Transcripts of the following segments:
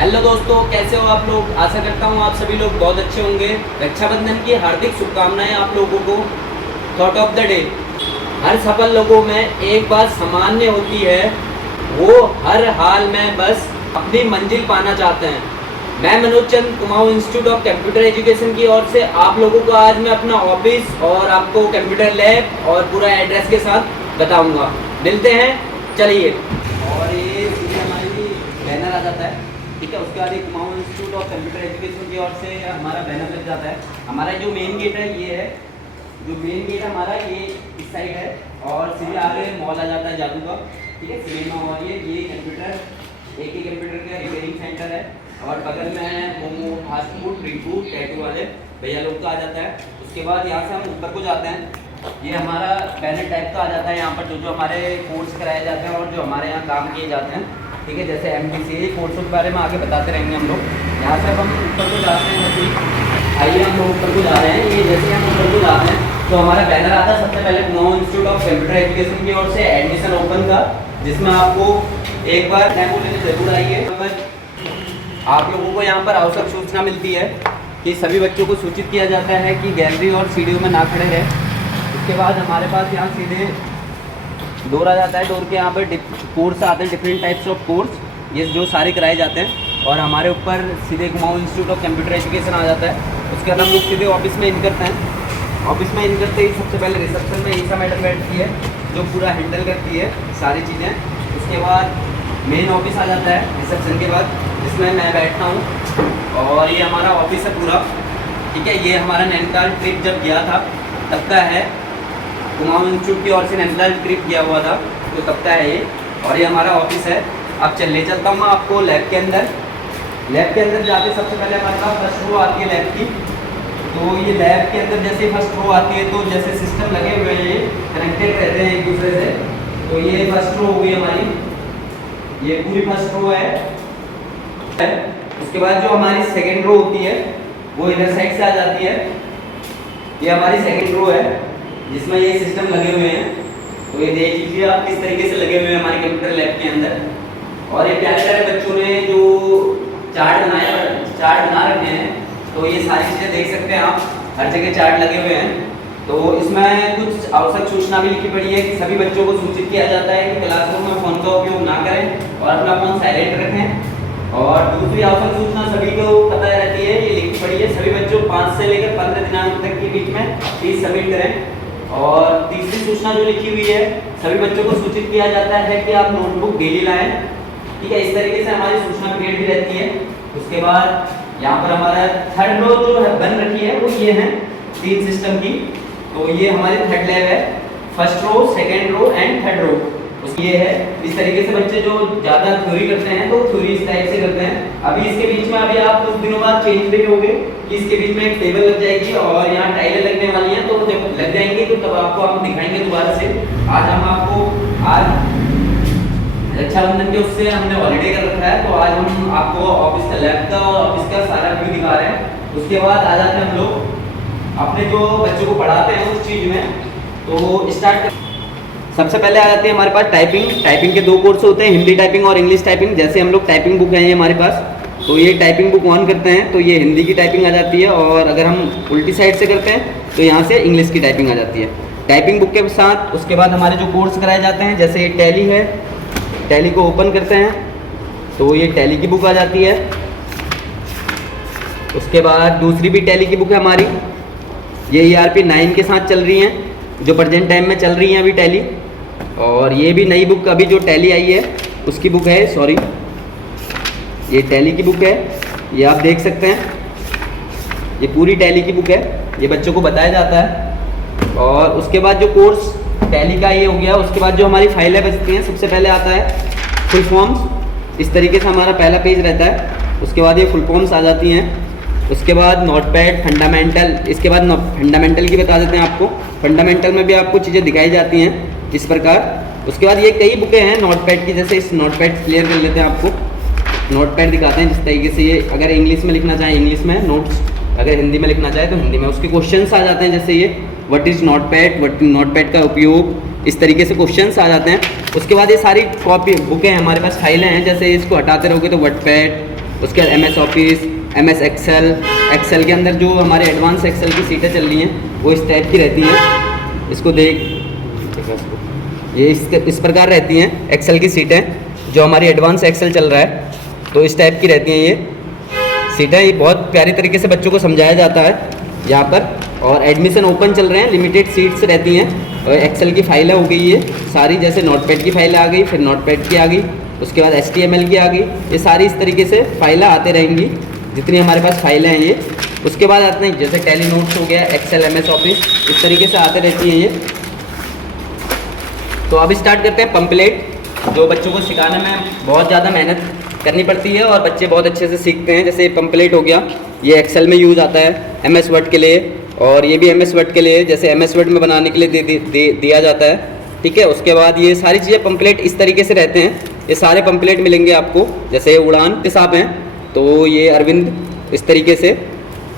Hello दोस्तों, कैसे हो आप लोग। आशा करता हूँ आप सभी लोग बहुत अच्छे होंगे। रक्षाबंधन की हार्दिक शुभकामनाएं आप लोगों को। Thought of the day. हर सफल लोगों में एक बात सामान्य होती है, वो हर हाल में बस अपनी मंजिल पाना चाहते हैं। मैं Manoj Chand Kumaon institute of computer education की ओर से आप लोगों को आज मैं अपना ऑफिस और आपको कंप्यूटर लैब और पूरा एड्रेस के साथ बताऊंगा। मिलते हैं, चलिए। और ये सीधे हमारी बैनर आ जाता है, ठीक है। उसके बाद एक Kumaon institute of computer education की ओर से हमारा बैनर लग जाता है। हमारा जो मेन गेट है ये है, जो मेन गेट हमारा ये इस साइड है और सीधे आगे मॉल आ जाता है जादू का, ठीक है। सिनेमा मॉल ये कंप्यूटर एक ही कंप्यूटर का रिपेयरिंग सेंटर है और बगल में momo fast food drink food tattoo वाले भैया लोग का आ जाता है। उसके बाद यहाँ से हम ऊपर को जाते हैं, ये हमारा बैनर टाइप का आ जाता है। यहाँ पर जो हमारे कोर्स कराए जाते हैं और जो हमारे यहाँ काम किए जाते हैं, ठीक है। जैसे MTC कोर्सों के बारे में आगे बताते रहेंगे हम लोग। यहाँ से अब हम ऊपर को जाते हैं, जैसे आइए हम लोग ऊपर को जा रहे हैं। ये जैसे हम ऊपर को जाते हैं तो हमारा बैनर आता है सबसे पहले Kumaon institute of computer education की ओर से एडमिशन ओपन का, जिसमें आपको एक बार डेमो लेने जरूर आइए। आप लोगों को यहाँ पर आवश्यक सूचना मिलती है कि सभी बच्चों को सूचित किया जाता है कि गैलरी और सीढ़ियों में ना खड़े रहें। उसके बाद हमारे पास यहाँ सीधे डोर आ जाता है। डोर के यहाँ पर कोर्स आते हैं, डिफरेंट टाइप्स ऑफ कोर्स, ये जो सारे कराए जाते हैं। और हमारे ऊपर सीधे Kumaon institute of computer education आ जाता है। उसके बाद हम लोग सीधे ऑफिस में इन करते हैं। ऑफिस में इन करते ही सबसे पहले रिसेप्शन में ईसा मैडम बैठती है, जो पूरा हैंडल करती है सारी चीज़ें। उसके बाद मेन ऑफिस आ जाता है रिसेप्शन के बाद, जिसमें मैं बैठता हूँ। और ये हमारा ऑफिस है पूरा, ठीक है। ये हमारा नैनीताल ट्रिप जब गया था तब का है, कुमाऊं इंस्टीट्यूट की ओर से नैनीताल ट्रिप गया हुआ था, तो तब का है ये। और ये हमारा ऑफिस है। अब ले चलता हूँ मैं आपको लैब के अंदर। लैब के अंदर जाके सबसे पहले हमारे पास फर्स्ट रो आती है लैब की। तो ये लैब के अंदर जैसे फर्स्ट रो आती है तो जैसे सिस्टम लगे हुए हैं, ये कनेक्टेड रहते हैं एक दूसरे से। तो ये फर्स्ट रो हो गई हमारी, ये पूरी फर्स्ट रो है। उसके बाद जो हमारी सेकेंड रो होती है वो इधर साइड से आ जाती है। ये हमारी सेकेंड रो है जिसमें ये सिस्टम लगे हुए हैं। तो ये देख लीजिए आप किस तरीके से लगे हुए हैं हमारे कंप्यूटर लैब के अंदर। और ये प्यारे प्यारे बच्चों ने जो चार्ट बना रखे हैं, तो ये सारी चीज़ें देख सकते हैं आप, हर जगह चार्ट लगे हुए हैं। तो इसमें कुछ आवश्यक सूचना भी लिखी पड़ी है कि सभी बच्चों को सूचित किया जाता है कि क्लासरूम में फ़ोन का उपयोग ना करें और अपना फ़ोन साइलेंट रखें। और दूसरी आवश्यक सूचना सभी को पता रहती है, ये लिखी पड़ी है, सभी बच्चों 5 से लेकर 15 दिनांक तक के बीच में फीस सबमिट करें। और तीसरी सूचना जो लिखी हुई है, सभी बच्चों को सूचित किया जाता है कि आप नोटबुक डेली लाएं, ठीक है। इस तरीके से हमारी सूचना पीरियड भी रहती है। उसके बाद यहाँ पर हमारा थर्ड रो जो है बन रखी है वो ये है 3 सिस्टम की। तो ये हमारी थर्ड लैब है, first row, second row and third row. ये है इस तरीके से बच्चे जो ज़्यादा थ्योरी करते हैं तो थ्योरी इस टाइप से करते हैं। अभी इसके बीच में अभी आप कुछ दिनों बाद चेंज भी होंगे कि इसके बीच में एक टेबल लग जाएगी और यहाँ टाइलें लगने वाली हैं। तो जब लग जाएंगी तो तब आपको हम दिखाएंगे दोबारा से। आज हम आपको रक्षाबंधन के उससे हमने हॉलीडे कर रखा है, तो आज हम आपको ऑफिस का लैब का और ऑफिस का सारा व्यू दिखा रहे हैं। उसके बाद आ जाते हैं हम लोग अपने जो बच्चों को पढ़ाते हैं उस चीज़ में। तो स्टार्ट सबसे पहले आ जाती है हमारे पास टाइपिंग के 2 कोर्स होते हैं, हिंदी टाइपिंग और इंग्लिश टाइपिंग। जैसे हम लोग टाइपिंग बुक है ये हमारे पास, तो ये टाइपिंग बुक ऑन करते हैं तो ये हिंदी की टाइपिंग आ जाती है। और अगर हम उल्टी साइड से करते हैं तो यहाँ से इंग्लिश की टाइपिंग आ जाती है टाइपिंग बुक के साथ। उसके बाद हमारे जो कोर्स कराए जाते हैं, जैसे ये टैली है, टैली को ओपन करते हैं तो ये टैली की बुक आ जाती है। उसके बाद दूसरी भी टैली की बुक है हमारी, ये ERP 9 के साथ चल रही हैं, जो प्रेजेंट टाइम में चल रही हैं अभी टैली। और ये भी नई बुक अभी जो टैली आई है उसकी बुक है, सॉरी ये टैली की बुक है, ये आप देख सकते हैं, ये पूरी टैली की बुक है, ये बच्चों को बताया जाता है। और उसके बाद जो कोर्स टैली का ये हो गया, उसके बाद जो हमारी फाइलें बचती हैं, सबसे पहले आता है फुल फॉर्म्स। इस तरीके से हमारा पहला पेज रहता है। उसके बाद ये फुल फॉर्म्स आ जाती हैं। उसके बाद नोटपैड, फंडामेंटल, इसके बाद फंडामेंटल की बता देते हैं आपको। फंडामेंटल में भी आपको चीज़ें दिखाई जाती हैं इस प्रकार। उसके बाद ये कई बुकें हैं नोटपैड की, जैसे इस नोटपैड क्लियर कर लेते हैं, आपको नोटपैड दिखाते हैं जिस तरीके से ये अगर इंग्लिश में लिखना चाहें इंग्लिश में नोट्स, अगर हिंदी में लिखना चाहे तो हिंदी में। उसके क्वेश्चंस आ जाते हैं, जैसे ये व्हाट इज़ नोटपैड, नोटपैड का उपयोग, इस तरीके से क्वेश्चंस आ जाते हैं। उसके बाद ये सारी कॉपी बुकें हमारे पास फाइलें हैं, जैसे इसको हटाते रहोगे तो वर्डपैड, उसके बाद MS Office, MS Excel. Excel के अंदर जो हमारे एडवांस एक्सेल की सीटें चल रही हैं वो इस टाइप की रहती हैं। इसको ये इस प्रकार रहती हैं एक्सेल की सीटें, जो हमारी एडवांस एक्सेल चल रहा है तो इस टाइप की रहती हैं ये सीटें। ये बहुत प्यारी तरीके से बच्चों को समझाया जाता है यहाँ पर। और एडमिशन ओपन चल रहे हैं, लिमिटेड सीट्स रहती हैं। और एक्सेल की फाइलें हो गई ये सारी, जैसे नोटपैड की फाइलें आ गई, फिर नोटपैड की आ गई, उसके बाद HTML की आ गई। ये सारी इस तरीके से फाइलें आते रहेंगी जितनी हमारे पास फाइलें हैं ये। उसके बाद आते हैं जैसे टैली नोट्स हो गया, एक्सेल, MS ऑफिस, इस तरीके से आते रहती हैं ये। तो अब स्टार्ट करते हैं पम्पलेट, जो बच्चों को सिखाने में बहुत ज़्यादा मेहनत करनी पड़ती है और बच्चे बहुत अच्छे से सीखते हैं। जैसे पम्पलेट हो गया, ये एक्सेल में यूज़ आता है, MS वर्ड के लिए, और ये भी MS वर्ड के लिए, जैसे MS वर्ड में बनाने के लिए दिया जाता है, ठीक है। उसके बाद ये सारी चीज़ें पम्पलेट इस तरीके से रहते हैं। ये सारे पम्पलेट मिलेंगे आपको, जैसे उड़ान के साहब हैं तो ये अरविंद इस तरीके से।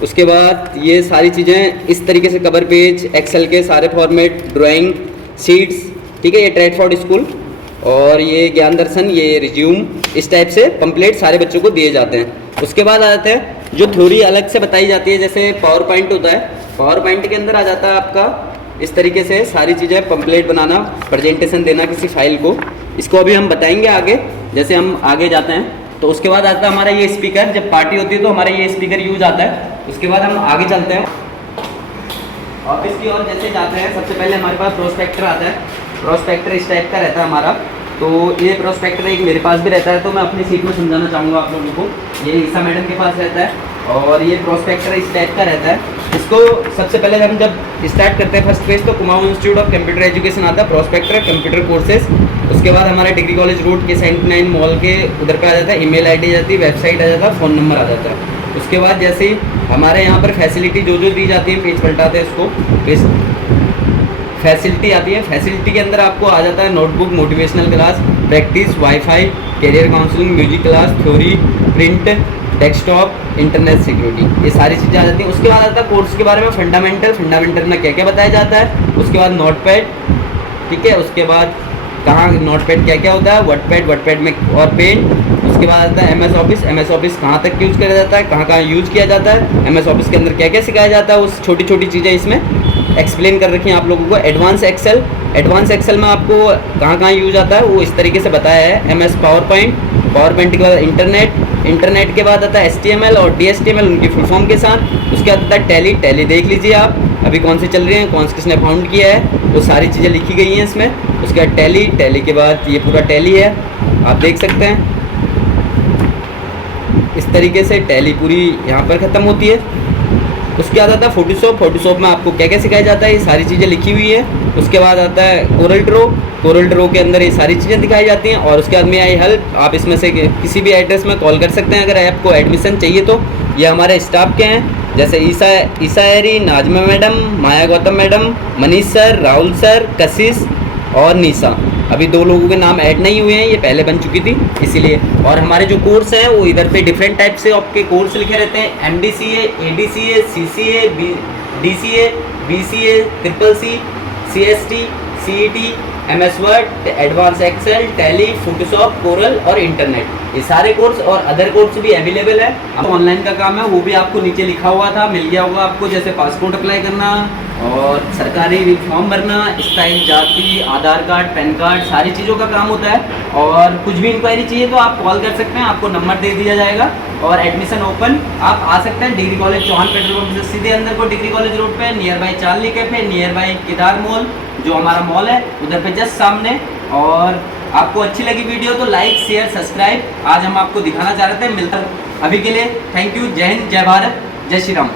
उसके बाद ये सारी चीज़ें इस तरीके से, कवर पेज, एक्सेल के सारे फॉर्मेट, ड्राइंग शीट्स, ठीक है। ये ट्रेडफोर्ड स्कूल, और ये ज्ञान दर्शन, ये रिज्यूम, इस टाइप से पम्पलेट सारे बच्चों को दिए जाते हैं। उसके बाद आ जाते हैं जो थ्योरी अलग से बताई जाती है, जैसे पावर पॉइंट होता है, पावर पॉइंट के अंदर आ जाता है आपका इस तरीके से सारी चीज़ें, पम्पलेट बनाना, प्रेजेंटेशन देना किसी फाइल को। इसको अभी हम बताएंगे आगे, जैसे हम आगे जाते हैं। तो उसके बाद आता है हमारा ये स्पीकर, जब पार्टी होती है तो हमारा ये स्पीकर यूज आता है। उसके बाद हम आगे चलते हैं ऑफिस की ओर। जैसे जाते हैं सबसे पहले हमारे पास प्रोस्पेक्टर आता है। प्रोस्पेक्टर इस टाइप का रहता है हमारा। तो ये प्रोस्पेक्टर एक मेरे पास भी रहता है, तो मैं अपनी सीट में समझाना चाहूँगा आप लोगों को। ये ईसा मैडम के पास रहता है, और ये प्रोस्पेक्टर इस टाइप का रहता है। इसको सबसे पहले हम जब स्टार्ट करते हैं फर्स्ट पेज, तो Kumaon institute of computer education आता है, प्रोस्पेक्टर, कंप्यूटर कोर्सेज। उसके बाद हमारा डिग्री कॉलेज रोड के 79 मॉल के उधर पे आ जाता है, ईमेल ID आ जाती है, वेबसाइट आ जाता है, फ़ोन नंबर आ जाता है। उसके बाद जैसे ही हमारे यहाँ पर फैसिलिटी जो दी जाती है, पेज पलटाते हैं इसको, पेज फैसिलिटी आती है। फैसिलिटी के अंदर आपको आ जाता है notebook, motivational class, practice, WiFi, career counselling, music class, theory, print, desktop, internet security, ये सारी चीज़ें आ जाती हैं। उसके बाद आता है कोर्स के बारे में, फंडामेंटल में क्या क्या बताया जाता है। उसके बाद नोटपैड, ठीक है। उसके बाद कहाँ नोटपैड क्या क्या होता है, वर्डपैड में, और पेन। उसके बाद आता है MS ऑफिस कहाँ तक यूज़ किया जाता है, कहाँ कहाँ यूज़ किया जाता है, MS ऑफिस के अंदर क्या क्या सिखाया जाता है, उस छोटी छोटी चीज़ें इसमें एक्सप्लेन कर रखी हैं आप लोगों को। एडवांस एक्सेल में आपको कहाँ कहाँ यूज आता है वो इस तरीके से बताया है। MS पावर पॉइंट के बाद इंटरनेट के बाद आता है HTML और DHTML उनकी फुल फॉर्म के साथ। उसके बाद आता है टैली देख लीजिए आप अभी कौन से चल रहे हैं, कौन से किसने फाउंड किया है, वो सारी चीज़ें लिखी गई हैं इसमें। उसके बाद टैली के बाद ये पूरा टैली है, आप देख सकते हैं इस तरीके से टैली पूरी यहाँ पर ख़त्म होती है। उसके बाद आता है फोटोशॉप में आपको क्या क्या सिखाया जाता है, ये सारी चीज़ें लिखी हुई है। उसके बाद आता है कोरल ड्रो के अंदर ये सारी चीज़ें दिखाई जाती हैं। और उसके बाद में आई हेल्प, आप इसमें से किसी भी एड्रेस में कॉल कर सकते हैं अगर आपको एडमिशन चाहिए तो। ये हमारे स्टाफ के हैं, जैसे ईसा एरी, Najma madam, Maya Gautam madam, Manish sir, Rahul sir, Kashish और निशा। अभी 2 लोगों के नाम ऐड नहीं हुए हैं, ये पहले बन चुकी थी इसीलिए। और हमारे जो कोर्स हैं वो इधर पे डिफरेंट टाइप से आपके कोर्स लिखे रहते हैं, MDCA, ADCA, CCA, DCA, BCA, CCC, CST, CET, MS Word, advance Excel, Tally, Photoshop, Corel और इंटरनेट, ये सारे कोर्स और अदर कोर्स भी अवेलेबल है। अब ऑनलाइन का काम है वो भी आपको नीचे लिखा हुआ था, मिल गया होगा आपको, जैसे पासपोर्ट अप्लाई करना और सरकारी फॉर्म भरना, स्टाइल, जाति, आधार कार्ड, पैन कार्ड, सारी चीज़ों का काम होता है। और कुछ भी इंक्वायरी चाहिए तो आप कॉल कर सकते हैं, आपको नंबर दे दिया जाएगा। और एडमिशन ओपन आप आ सकते हैं degree college Chauhan petrol pump से सीधे अंदर को डिग्री कॉलेज रोड पे, near by Charlie cafe, near by Kedar mall जो हमारा मॉल है उधर पे जस्ट सामने। और आपको अच्छी लगी वीडियो तो लाइक, शेयर, सब्सक्राइब आज हम आपको दिखाना चाह रहे थे। मिलता अभी के लिए थैंक यू, जय हिंद, जय भारत, जय श्री राम।